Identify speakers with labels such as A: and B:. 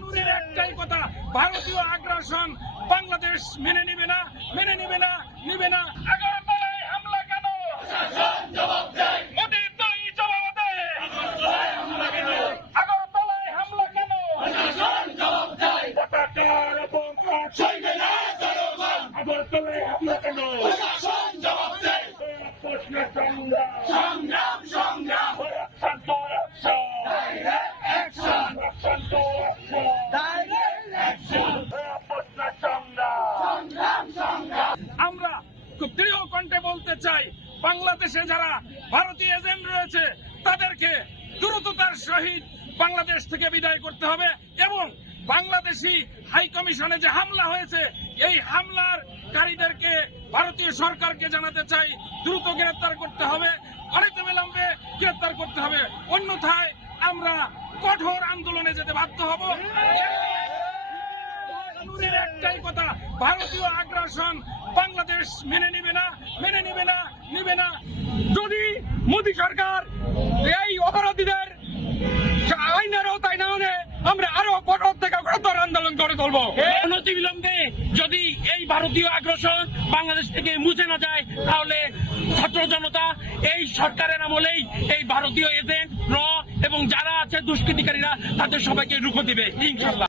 A: নুরের একটাই কথা ভারতীয় আগ্রাসন বাংলাদেশ মেনে নিবে না মেনে নিবে না নিবে না। আগরতলায় হামলা কেন? জবাব হামলা প্রশ্ন সংগ্রাম। সংগ্রাম। খুব দৃঢ় কণ্ঠে বলতে চাই, বাংলাদেশে যারা ভারতীয় এজেন্ট রয়েছে, তাদেরকে দ্রুততার সহিত বাংলাদেশ থেকে বিদায় করতে হবে এবং বাংলাদেশি হাই কমিশনে যে হামলা হয়েছে, এই হামলার কারীদেরকে ভারতীয় সরকারকে জানাতে চাই, দ্রুত গ্রেপ্তার করতে হবে অনেকটা বিলম্বে গ্রেপ্তার করতে হবে। অন্যথায় আমরা কঠোর আন্দোলনে যেতে বাধ্য হব। কানুনের একটাই কথা, ভারতীয় আগ্রাসন বাংলাদেশ মেনে নিবে না, মেনে নিবে না নিবে না।
B: যদি মোদী সরকার এই অপরাধীদের আইনের না আমরা আরও থেকে আন্দোলন করে তুলবো।
A: যদি এই ভারতীয় আগ্রাসন বাংলাদেশ থেকে মুছে না যায়, তাহলে ছাত্র জনতা এই সরকারের আমলেই এই ভারতীয় এজেন্ট, র এবং যারা আছে দুষ্কৃতিকারীরা, তাদের সবাইকে রুখো দিবে ইনশাল্লাহ